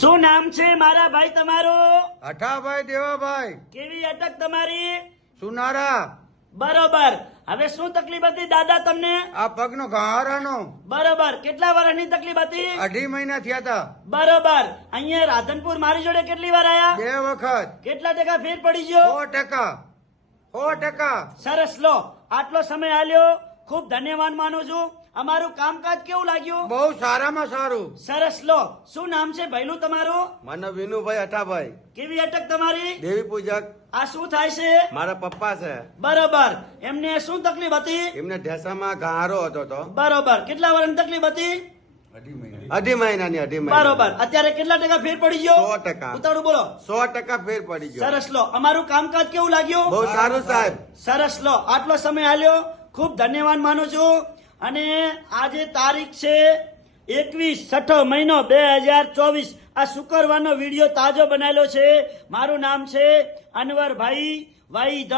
શું નામ છે મારા ભાઈ તમારું? અઠાભાઈ દેવાભાઈ. કેવી અટક તમારી? સુનારા. બરોબર. હવે શું તકલીફ હતી દાદા તમને? આ પગનો ઘારાનો બરોબર. કેટલા વર્ષની તકલીફ હતી? અઢી મહિના થયા હતા. બરોબર. અહીંયા રાધનપુર મારી જોડે કેટલી વાર આયા? બે વખત. કેટલા ટકા ફેર પડી ગયો? સો ટકા. સો ટકા. સરસ. લો આટલો સમય આલ્યો. ખૂબ ધન્યવાદ માનું છું. અમારું કામકાજ કેવું લાગ્યું? બહુ સારામાં સારું. સરસ. લો શું નામ છે ભાઈનું તમારું? મને વિનુભાઈ અટાભાઈ કેવી અટક તમારી? દેવી પૂજક. આ શું થાય છે? મારા પપ્પા છે. બરોબર. એમને શું તકલીફ હતી? એમને ઢેસામાં ઘારો હતો તો. બરોબર. કેટલા વર્ષની તકલીફ હતી? અઢી મહિનાની અઢી મહિના બરોબર. અત્યારે કેટલા ટકા ફેર પડી ગયો? સો ટકા. ઉતાળું બોલો. સો ટકા ફેર પડી ગયો. સરસ. લો અમારું કામકાજ કેવું લાગ્યું? બહુ સારું સાહેબ. સરસ. લો આટલો સમય આલ્યો. ખૂબ ધન્યવાદ માનું છું. અને આજે તારીખ છે એકવીસ છઠ્ઠો મહિનો બે હજાર ચોવીસ. આ શુક્રવારનો વીડિયો તાજો બનાવેલો છે. મારું નામ છે અનવરભાઈ વાઈ ધ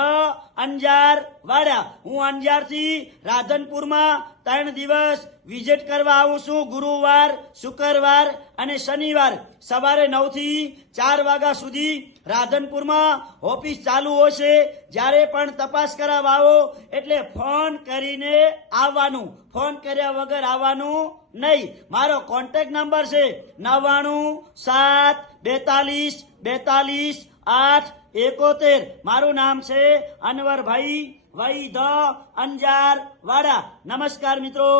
અંજાર વાડા. હું અંજારથી રાધનપુરમાં ત્રણ દિવસ વિઝિટ કરવા આવું છું. ગુરુવાર, શુક્રવાર અને શનિવાર સવારે નવથી ચાર વાગ્યા સુધી રાધનપુરમાં ઓફિસ ચાલુ હશે. જ્યારે પણ તપાસ કરાવવા આવો એટલે ફોન કરીને આવવાનું. ફોન કર્યા વગર આવવાનું નહીં. મારો કોન્ટેક્ટ નંબર છે નવ્વાણું સાત બેતાલીસ બેતાલીસ આઠ એકોતેર. મારું નામ છે અનવરભાઈ વૈ ધ અંજાર વાડા. નમસ્કાર મિત્રો.